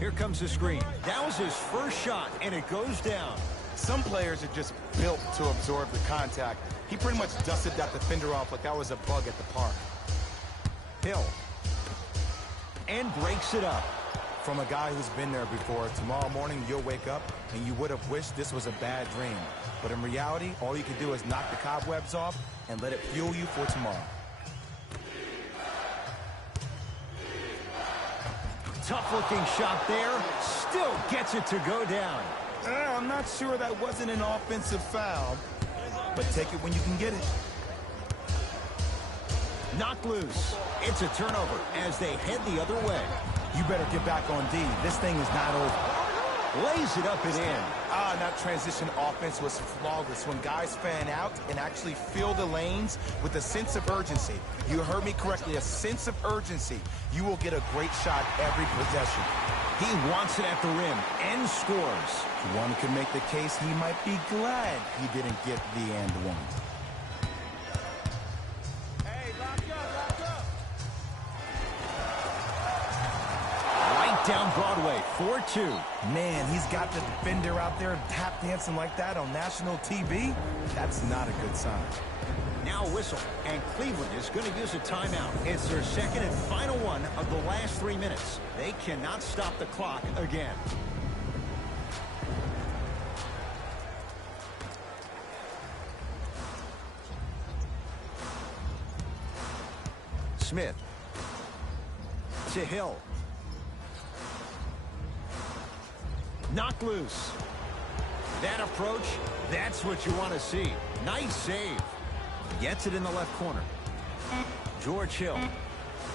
Here comes the screen. That was his first shot, and it goes down. Some players are just built to absorb the contact. He pretty much dusted that defender off like that was a bug at the park. Hill. And breaks it up. From a guy who's been there before, tomorrow morning you'll wake up and you would have wished this was a bad dream. But in reality, all you can do is knock the cobwebs off and let it fuel you for tomorrow. Tough-looking shot there. Still gets it to go down. I'm not sure that wasn't an offensive foul, but take it when you can get it. Knocked loose. It's a turnover as they head the other way. You better get back on D. This thing is not over. Lays it up and in. That transition offense was flawless when guys fan out and actually fill the lanes with a sense of urgency. You heard me correctly, a sense of urgency. You will get a great shot every possession. He wants it at the rim and scores. One could make the case he might be glad he didn't get the and one. Down Broadway, 4-2. Man, he's got the defender out there tap dancing like that on national TV. That's not a good sign. Now a whistle, and Cleveland is going to use a timeout. It's their second and final one of the last 3 minutes. They cannot stop the clock again. Smith to Hill. Knocked loose. That approach, that's what you want to see. Nice save. Gets it in the left corner. George Hill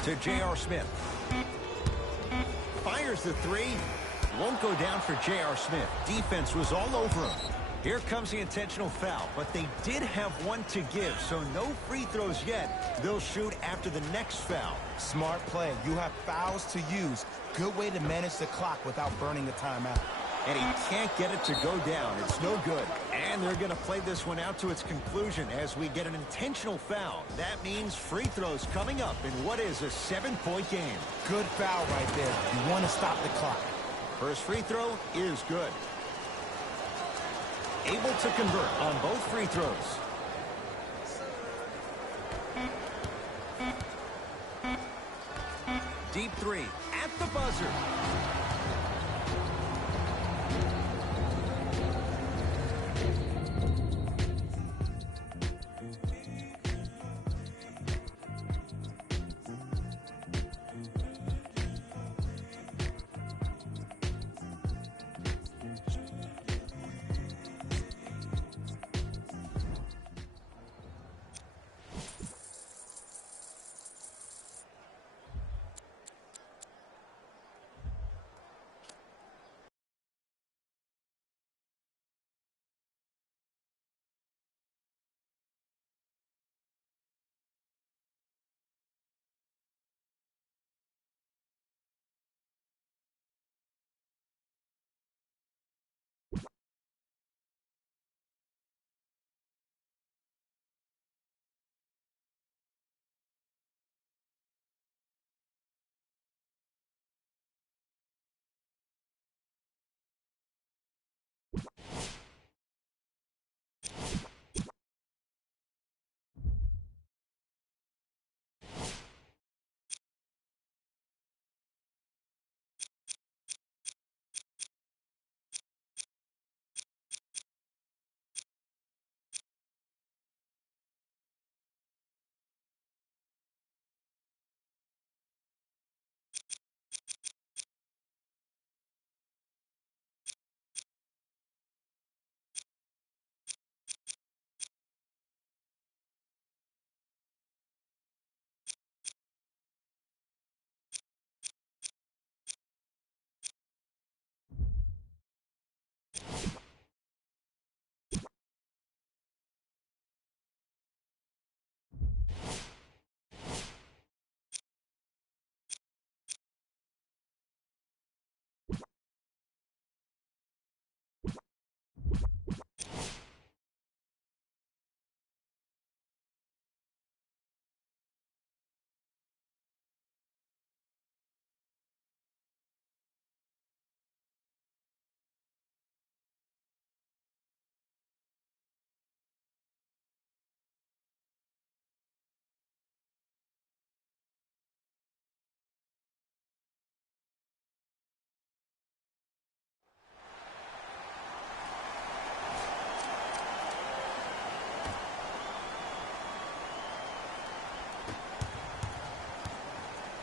to J.R. Smith. Fires the three. Won't go down for J.R. Smith. Defense was all over him. Here comes the intentional foul, but they did have one to give, so no free throws yet. They'll shoot after the next foul. Smart play. You have fouls to use. Good way to manage the clock without burning the timeout. And he can't get it to go down. It's no good. And they're going to play this one out to its conclusion as we get an intentional foul. That means free throws coming up in what is a 7-point game. Good foul right there. You want to stop the clock. First free throw is good. Able to convert on both free throws. Deep three at the buzzer.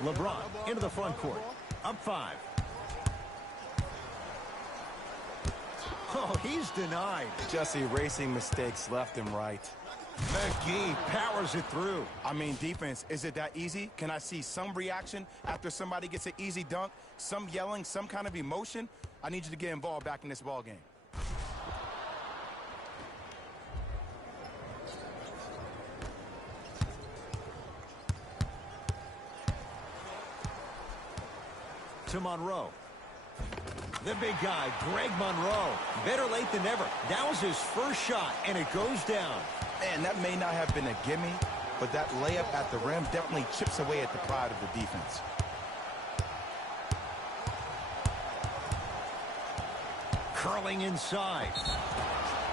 LeBron into the front court. Up 5. Oh, he's denied. Just erasing mistakes left and right. McGee powers it through. I mean, defense, is it that easy? Can I see some reaction after somebody gets an easy dunk? Some yelling, some kind of emotion? I need you to get involved back in this ball game. To Monroe. The big guy, Greg Monroe. Better late than never. That was his first shot, and it goes down. Man, that may not have been a gimme, but that layup at the rim definitely chips away at the pride of the defense. Curling inside.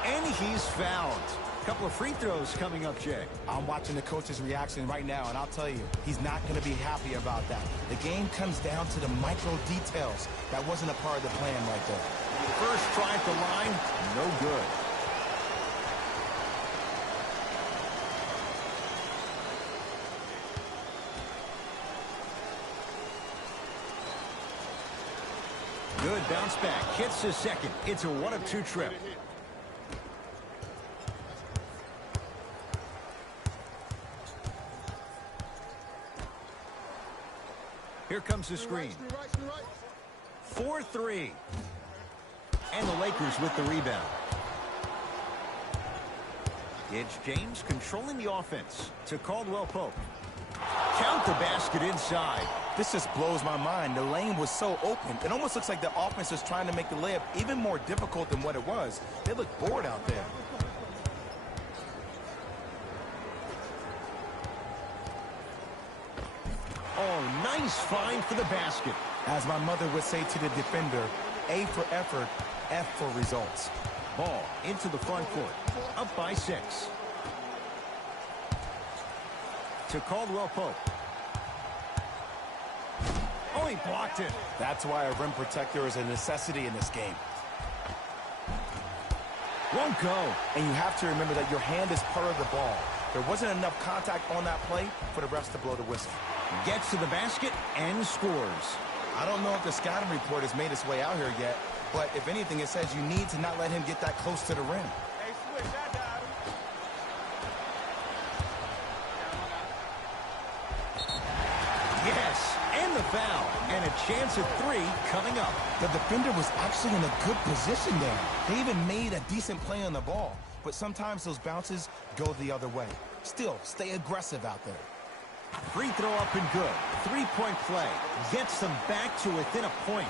And he's fouled. Couple of free throws coming up, Jay. I'm watching the coach's reaction right now, and I'll tell you, he's not going to be happy about that. The game comes down to the micro details. That wasn't a part of the plan right there. First try at the line, no good. Good bounce back. Hits his second. It's a 1 of 2 trip. Here comes the screen. 4-3. And the Lakers with the rebound. It's James controlling the offense to Caldwell Pope. Count the basket inside. This just blows my mind. The lane was so open. It almost looks like the offense was trying to make the layup even more difficult than what it was. They look bored out there. Oh, nice find for the basket. As my mother would say to the defender, A for effort, F for results. Ball into the front court. Up by 6. To Caldwell Pope. Oh, he blocked it. That's why a rim protector is a necessity in this game. Won't go. And you have to remember that your hand is part of the ball. There wasn't enough contact on that play for the refs to blow the whistle. Gets to the basket and scores. I don't know if the scouting report has made its way out here yet, but if anything, it says you need to not let him get that close to the rim. Hey, switch, I got him. Yes, and the foul. And a chance at 3 coming up. The defender was actually in a good position there. They even made a decent play on the ball, but sometimes those bounces go the other way. Still, stay aggressive out there. Free throw up and good. 3-point play. Gets them back to within a point.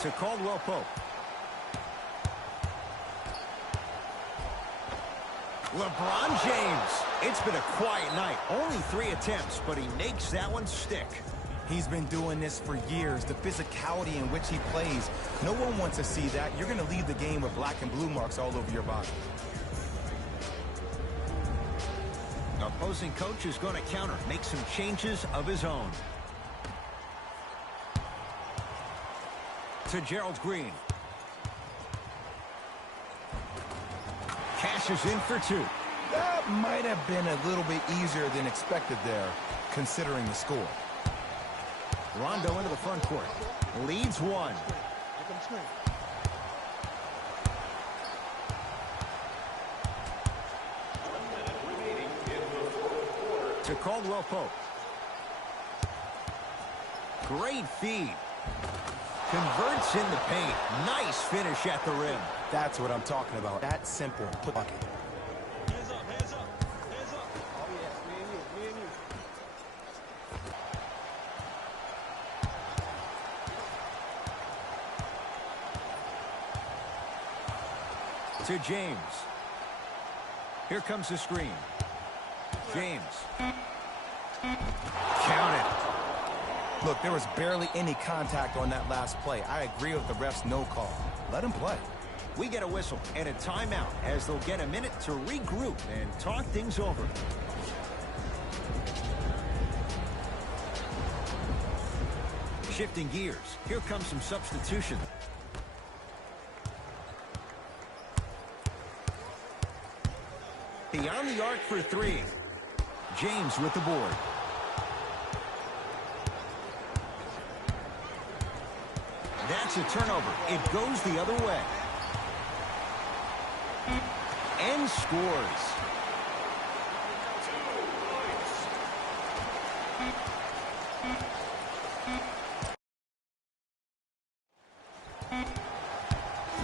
To Caldwell Pope. LeBron James. It's been a quiet night. Only 3 attempts, but he makes that one stick. He's been doing this for years. The physicality in which he plays. No one wants to see that. You're going to leave the game with black and blue marks all over your body. Opposing coach is going to counter. Make some changes of his own. To Gerald Green. Cashes in for 2. That might have been a little bit easier than expected there, considering the score. Rondo into the front court. Leads 1. To Caldwell Pope. Great feed. Converts in the paint. Nice finish at the rim. That's what I'm talking about. That simple. Put bucket. Hands up, hands up, hands up. Oh, yes, me and you, me and you. To James. Here comes the screen. James. Count it. Look, there was barely any contact on that last play. I agree with the ref's no call. Let him play. We get a whistle and a timeout as they'll get a minute to regroup and talk things over. Shifting gears. Here comes some substitution. Beyond the arc for 3. James with the board. That's a turnover. It goes the other way. And scores.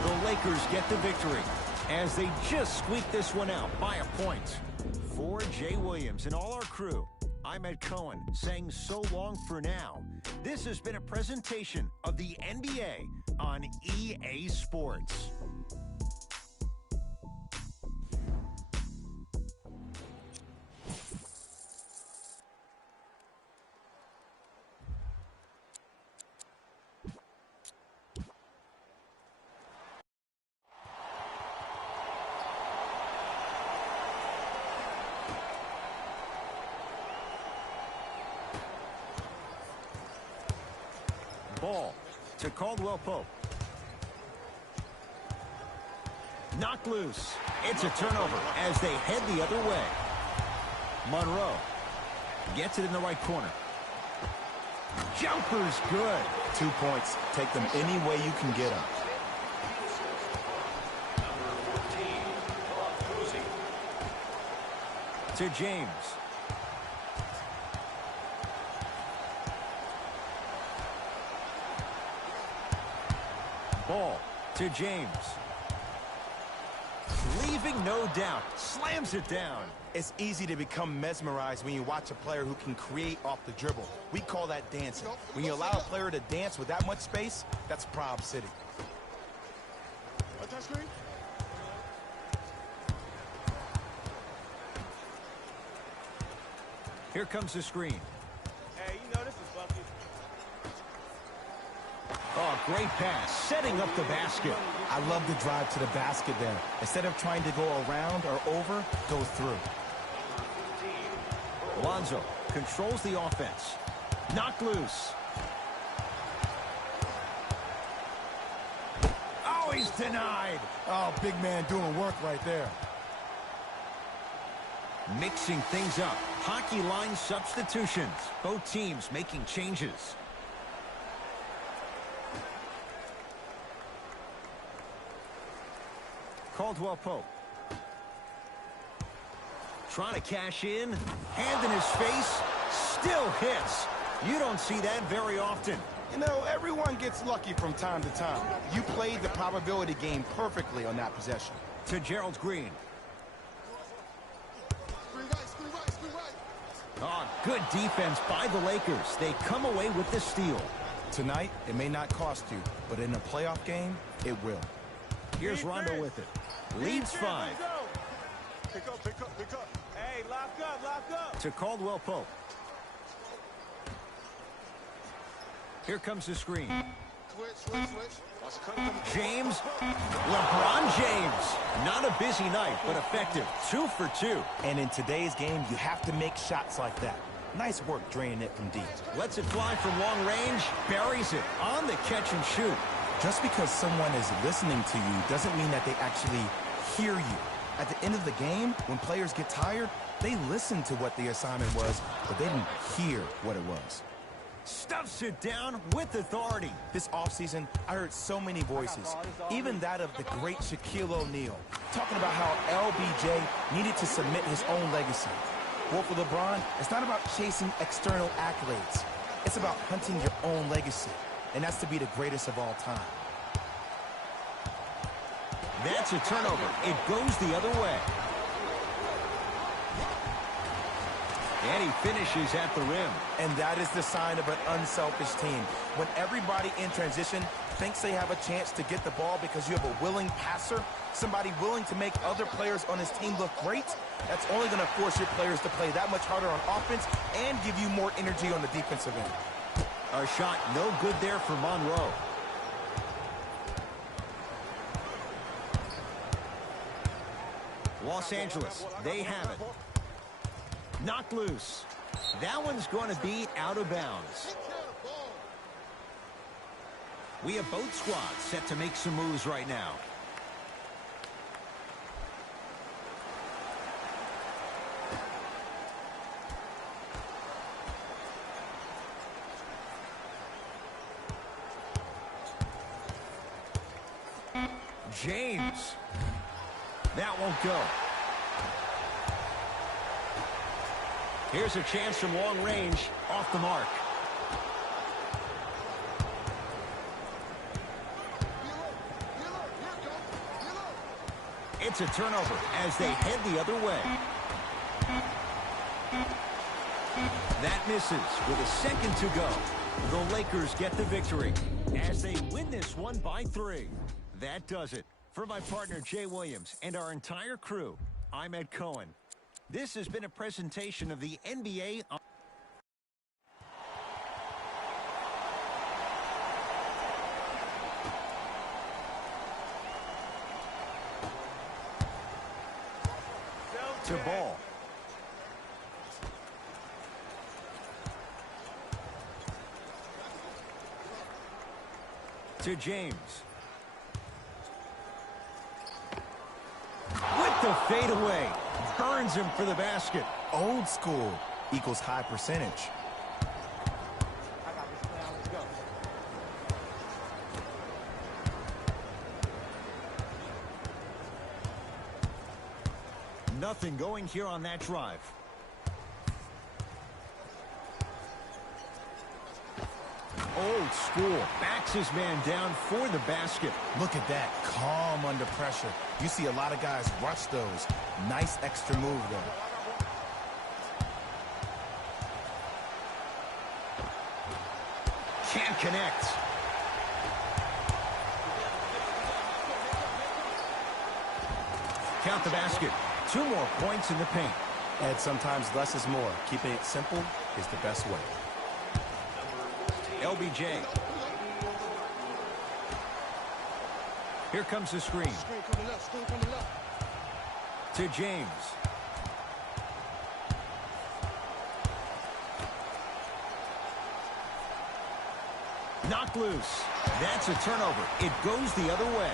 The Lakers get the victory as they just squeak this one out by a point. For Jay Williams and all our crew, I'm Ed Cohen saying so long for now. This has been a presentation of the NBA on EA Sports. Ball to Caldwell Pope. Knocked loose. It's a turnover as they head the other way. Monroe gets it in the right corner. Jumper's good. 2 points. Take them any way you can get them. To James. Ball to James. Leaving no doubt. Slams it down. It's easy to become mesmerized when you watch a player who can create off the dribble. We call that dancing. When you allow a player to dance with that much space, that's Prob City. Watch that screen. Here comes the screen. Hey, you know this is bucket. Oh, great pass. Setting up the basket. I love the drive to the basket there. Instead of trying to go around or over, go through. Lonzo controls the offense. Knocked loose. Oh, he's denied. Oh, big man doing work right there. Mixing things up. Hockey line substitutions. Both teams making changes. Caldwell Pope. Trying to cash in. Hand in his face. Still hits. You don't see that very often. You know, everyone gets lucky from time to time. You played the probability game perfectly on that possession. To Gerald Green. Oh, good defense by the Lakers. They come away with the steal. Tonight, it may not cost you, but in a playoff game, it will. Here's Rondo with it. Leads 5. Pick up, pick up, pick up. Hey, lock up. To Caldwell Pope. Here comes the screen. Switch. Watch it come. James. LeBron James. Not a busy night, but effective. 2 for 2. And in today's game, you have to make shots like that. Nice work draining it from deep. Lets it fly from long range. Buries it on the catch and shoot. Just because someone is listening to you doesn't mean that they actually hear you. At the end of the game, when players get tired, they listen to what the assignment was, but they didn't hear what it was. Stuffs it down with authority. This offseason, I heard so many voices, even that of the great Shaquille O'Neal, talking about how LBJ needed to submit his own legacy. Well, for LeBron, it's not about chasing external accolades. It's about hunting your own legacy, and that's to be the greatest of all time. That's a turnover. It goes the other way. And he finishes at the rim. And that is the sign of an unselfish team. When everybody in transition thinks they have a chance to get the ball because you have a willing passer, somebody willing to make other players on his team look great, that's only going to force your players to play that much harder on offense and give you more energy on the defensive end. A shot no good there for Monroe. Los Angeles, they have it. Knocked loose. That one's going to be out of bounds. We have both squads set to make some moves right now. James. That won't go. Here's a chance from long range, off the mark. It's a turnover as they head the other way. That misses with a second to go. The Lakers get the victory as they win this one by 3. That does it. For my partner, Jay Williams, and our entire crew, I'm Ed Cohen. This has been a presentation of the NBA. To Ball. To James. With the fadeaway. Burns him for the basket. Old school equals high percentage. I got this now. Let's go. Nothing going here on that drive. old school. Backs his man down for the basket. Look at that, calm under pressure. You see a lot of guys rush those. Nice extra move there. Can't connect. Count the basket. 2 more points in the paint. And sometimes less is more. Keeping it simple is the best way. LBJ. Here comes the screen. To James. Knocked loose. That's a turnover. It goes the other way.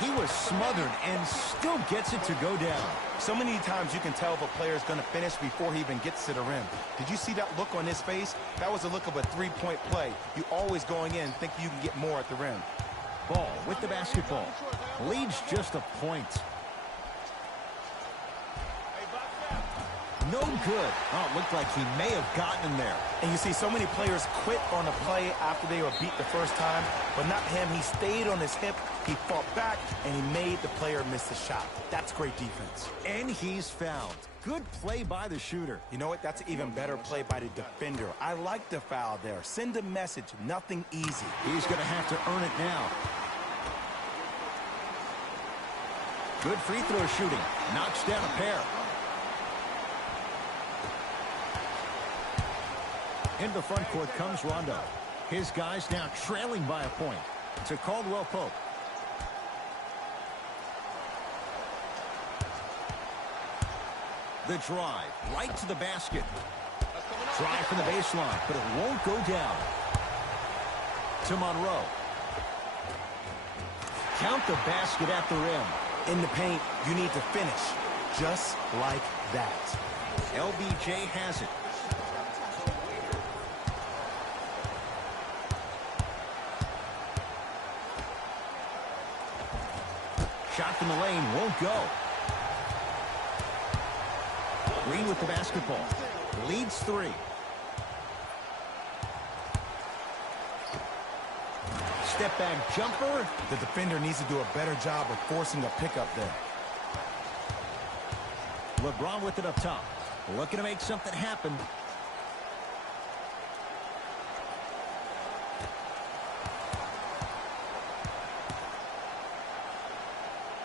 He was smothered and still gets it to go down. So many times you can tell if a player is going to finish before he even gets to the rim. Did you see that look on his face? That was a look of a three-point play. You always going in thinking you can get more at the rim. Ball with the basketball. Leads just a point. No good. Oh, it looked like he may have gotten him there. And you see so many players quit on a play after they were beat the first time, but not him. He stayed on his hip, he fought back, and he made the player miss the shot. That's great defense. And he's fouled. Good play by the shooter. You know what? That's an even better play by the defender. I like the foul there. Send a message. Nothing easy. He's going to have to earn it now. Good free throw shooting. Knocks down a pair. Into the front court comes Rondo. His guys now trailing by a point to Caldwell Pope. The drive right to the basket. Drive from the baseline, but it won't go down. To Monroe. Count the basket at the rim. In the paint, you need to finish just like that. LBJ has it. Shot from the lane won't go. Green with the basketball. Leads 3. Step back jumper. The defender needs to do a better job of forcing a pickup there. LeBron with it up top. Looking to make something happen.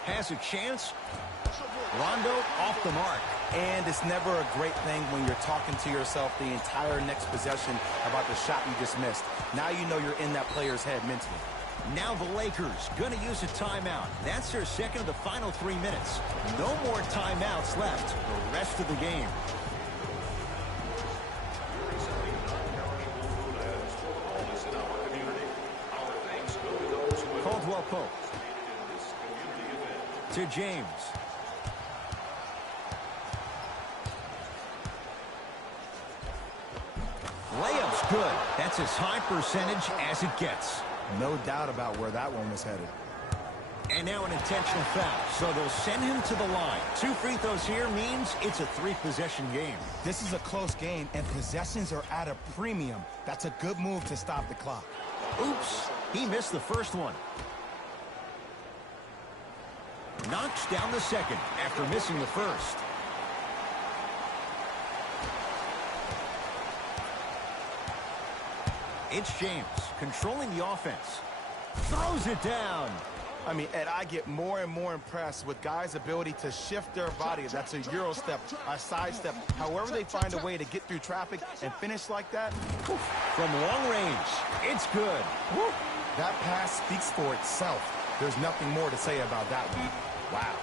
Has a chance. Rondo off the mark. And it's never a great thing when you're talking to yourself the entire next possession about the shot you just missed. Now you know you're in that player's head mentally. Now the Lakers going to use a timeout. That's their second of the final 3 minutes. No more timeouts left the rest of the game. Caldwell Pope. To James. Layup's good. That's as high percentage as it gets. No doubt about where that one was headed. And now an intentional foul, so they'll send him to the line. 2 free throws here means it's a 3-possession game. This is a close game, and possessions are at a premium. That's a good move to stop the clock. Oops, he missed the first one. Knocks down the second after missing the first. It's James controlling the offense. Throws it down. I mean, Ed, I get more and more impressed with guys' ability to shift their body. That's a Euro step, a side step. However they find a way to get through traffic and finish like that. From long range, it's good. That pass speaks for itself. There's nothing more to say about that one. Wow.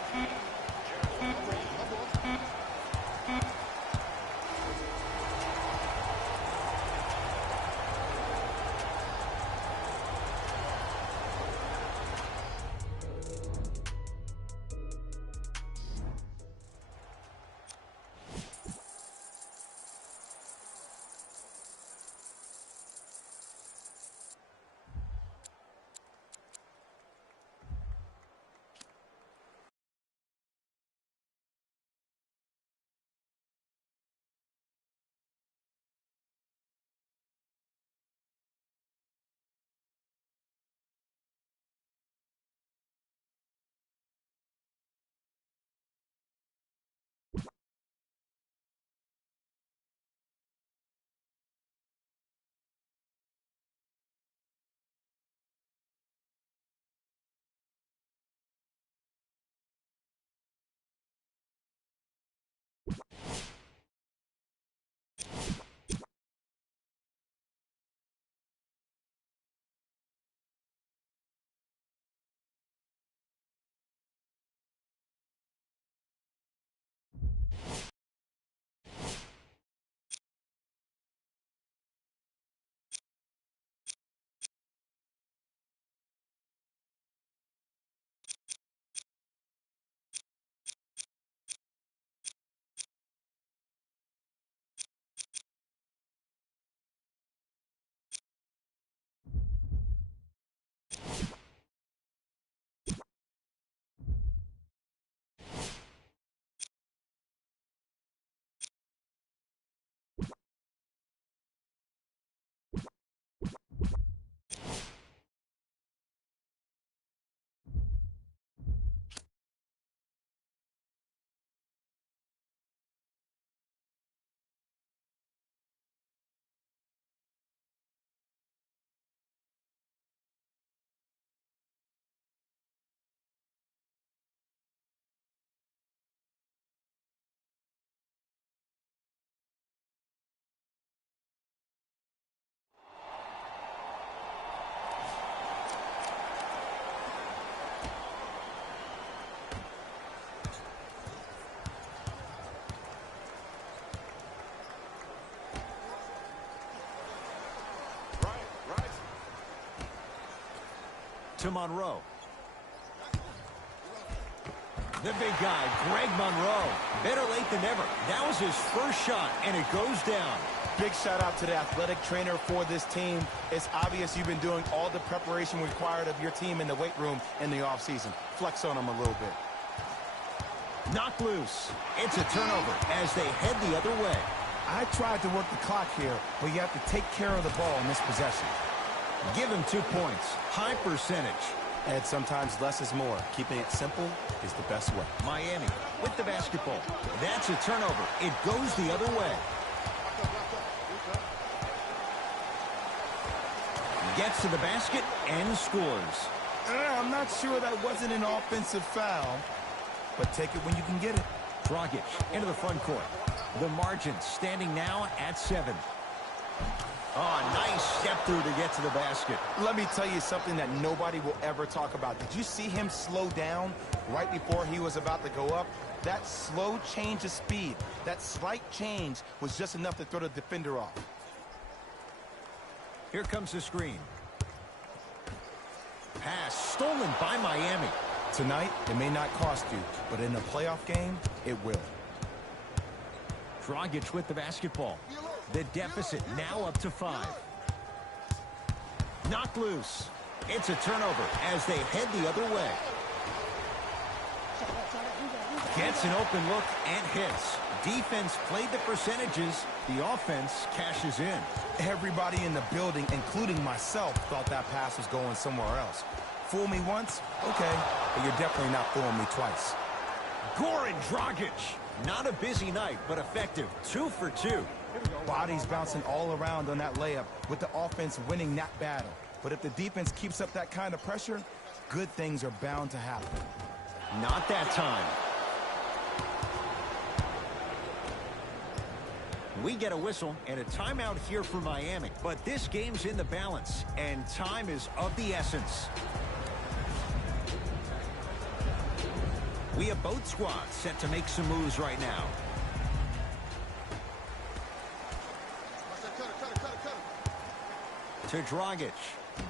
to Monroe. The big guy, Greg Monroe. Better late than never. That was his first shot, and it goes down. Big shout out to the athletic trainer for this team. It's obvious you've been doing all the preparation required of your team in the weight room in the offseason. Flex on them a little bit. Knocked loose. It's a turnover as they head the other way. I tried to work the clock here, but you have to take care of the ball in this possession. Give him 2 points. High percentage. And sometimes less is more. Keeping it simple is the best way. Miami with the basketball. That's a turnover. It goes the other way. Gets to the basket and scores. I'm not sure that wasn't an offensive foul, but take it when you can get it. Dragic into the front court. The margin standing now at 7. Oh, nice step through to get to the basket. Let me tell you something that nobody will ever talk about. Did you see him slow down right before he was about to go up? That slow change of speed, that slight change was just enough to throw the defender off. Here comes the screen. Pass stolen by Miami. Tonight, it may not cost you, but in a playoff game, it will. Dragic with the basketball. The deficit now up to 5. Knocked loose. It's a turnover as they head the other way. Gets an open look and hits. Defense played the percentages. The offense cashes in. Everybody in the building, including myself, thought that pass was going somewhere else. Fool me once? Okay, but you're definitely not fooling me twice. Goran Dragic. Not a busy night, but effective. 2 for 2. Bodies bouncing all around on that layup with the offense winning that battle. But if the defense keeps up that kind of pressure, good things are bound to happen. Not that time. We get a whistle and a timeout here for Miami. But this game's in the balance, and time is of the essence. We have both squads set to make some moves right now. To Dragic,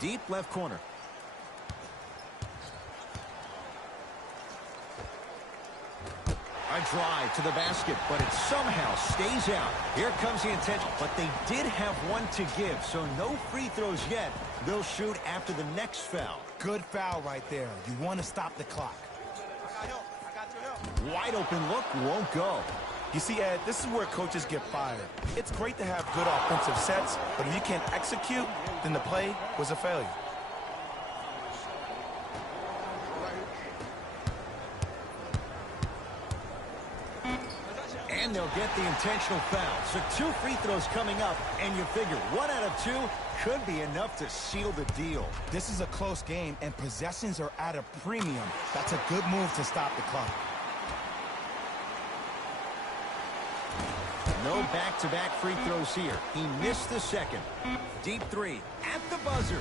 deep left corner. A drive to the basket, but it somehow stays out. Here comes the intention, but they did have one to give, so no free throws yet. They'll shoot after the next foul. Good foul right there. You want to stop the clock. Wide open look, won't go. You see, Ed, this is where coaches get fired. It's great to have good offensive sets, but if you can't execute, then the play was a failure. And they'll get the intentional foul. So 2 free throws coming up, and you figure 1 out of 2 could be enough to seal the deal. This is a close game, and possessions are at a premium. That's a good move to stop the clock. No back-to-back free throws here. He missed the second. Deep 3 at the buzzer.